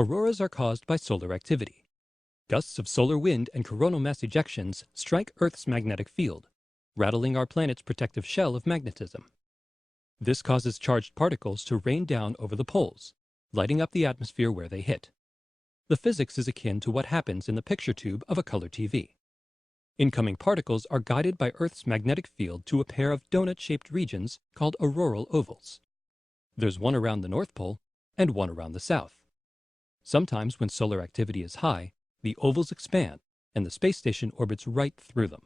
Auroras are caused by solar activity. Gusts of solar wind and coronal mass ejections strike Earth's magnetic field, rattling our planet's protective shell of magnetism. This causes charged particles to rain down over the poles, lighting up the atmosphere where they hit. The physics is akin to what happens in the picture tube of a color TV. Incoming particles are guided by Earth's magnetic field to a pair of donut-shaped regions called auroral ovals. There's one around the North Pole and one around the South. Sometimes when solar activity is high, the ovals expand and the space station orbits right through them.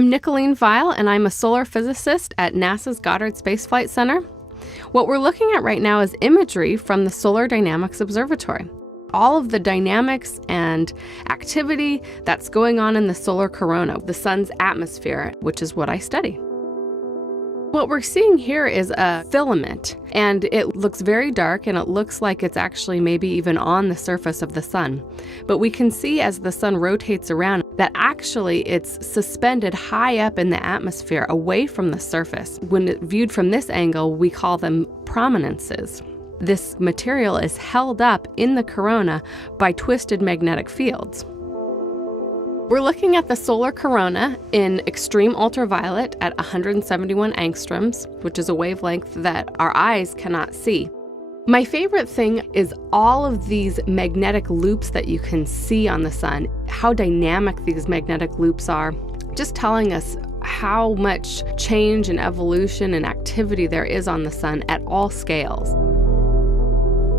I'm Nicolene Weil, and I'm a solar physicist at NASA's Goddard Space Flight Center. What we're looking at right now is imagery from the Solar Dynamics Observatory. All of the dynamics and activity that's going on in the solar corona, the sun's atmosphere, which is what I study. What we're seeing here is a filament, and it looks very dark, and it looks like it's actually maybe even on the surface of the sun. But we can see as the sun rotates around that actually it's suspended high up in the atmosphere away from the surface. When viewed from this angle, we call them prominences. This material is held up in the corona by twisted magnetic fields. We're looking at the solar corona in extreme ultraviolet at 171 angstroms, which is a wavelength that our eyes cannot see. My favorite thing is all of these magnetic loops that you can see on the sun, how dynamic these magnetic loops are, just telling us how much change and evolution and activity there is on the sun at all scales.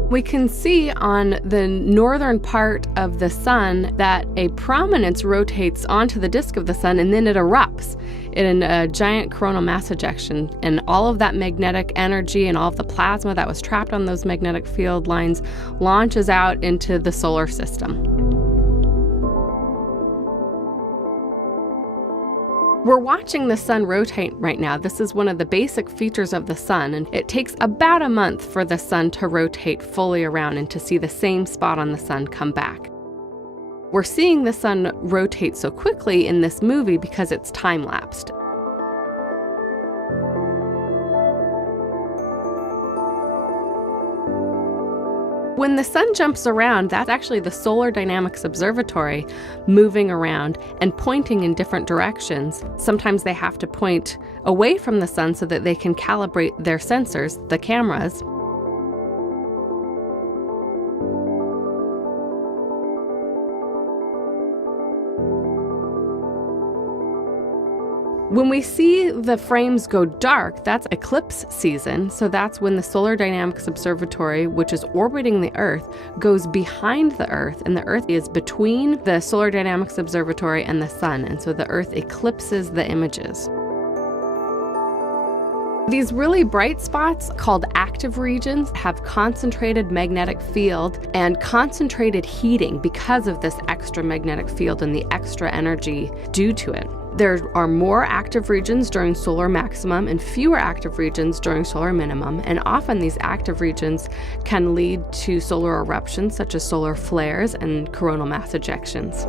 We can see on the northern part of the sun that a prominence rotates onto the disk of the sun, and then it erupts in a giant coronal mass ejection. And all of that magnetic energy and all of the plasma that was trapped on those magnetic field lines launches out into the solar system. We're watching the sun rotate right now. This is one of the basic features of the sun, and it takes about a month for the sun to rotate fully around and to see the same spot on the sun come back. We're seeing the sun rotate so quickly in this movie because it's time-lapsed. When the sun jumps around, that's actually the Solar Dynamics Observatory moving around and pointing in different directions. Sometimes they have to point away from the sun so that they can calibrate their sensors, the cameras. When we see the frames go dark, that's eclipse season. So that's when the Solar Dynamics Observatory, which is orbiting the Earth, goes behind the Earth, and the Earth is between the Solar Dynamics Observatory and the sun, and so the Earth eclipses the images. These really bright spots, called active regions, have concentrated magnetic field and concentrated heating because of this extra magnetic field and the extra energy due to it. There are more active regions during solar maximum and fewer active regions during solar minimum, and often these active regions can lead to solar eruptions such as solar flares and coronal mass ejections.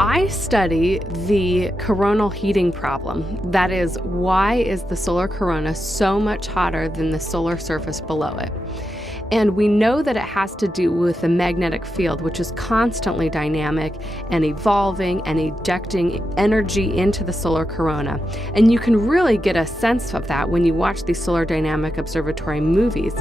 I study the coronal heating problem. That is, why is the solar corona so much hotter than the solar surface below it? And we know that it has to do with the magnetic field, which is constantly dynamic and evolving and ejecting energy into the solar corona. And you can really get a sense of that when you watch these Solar Dynamic Observatory movies.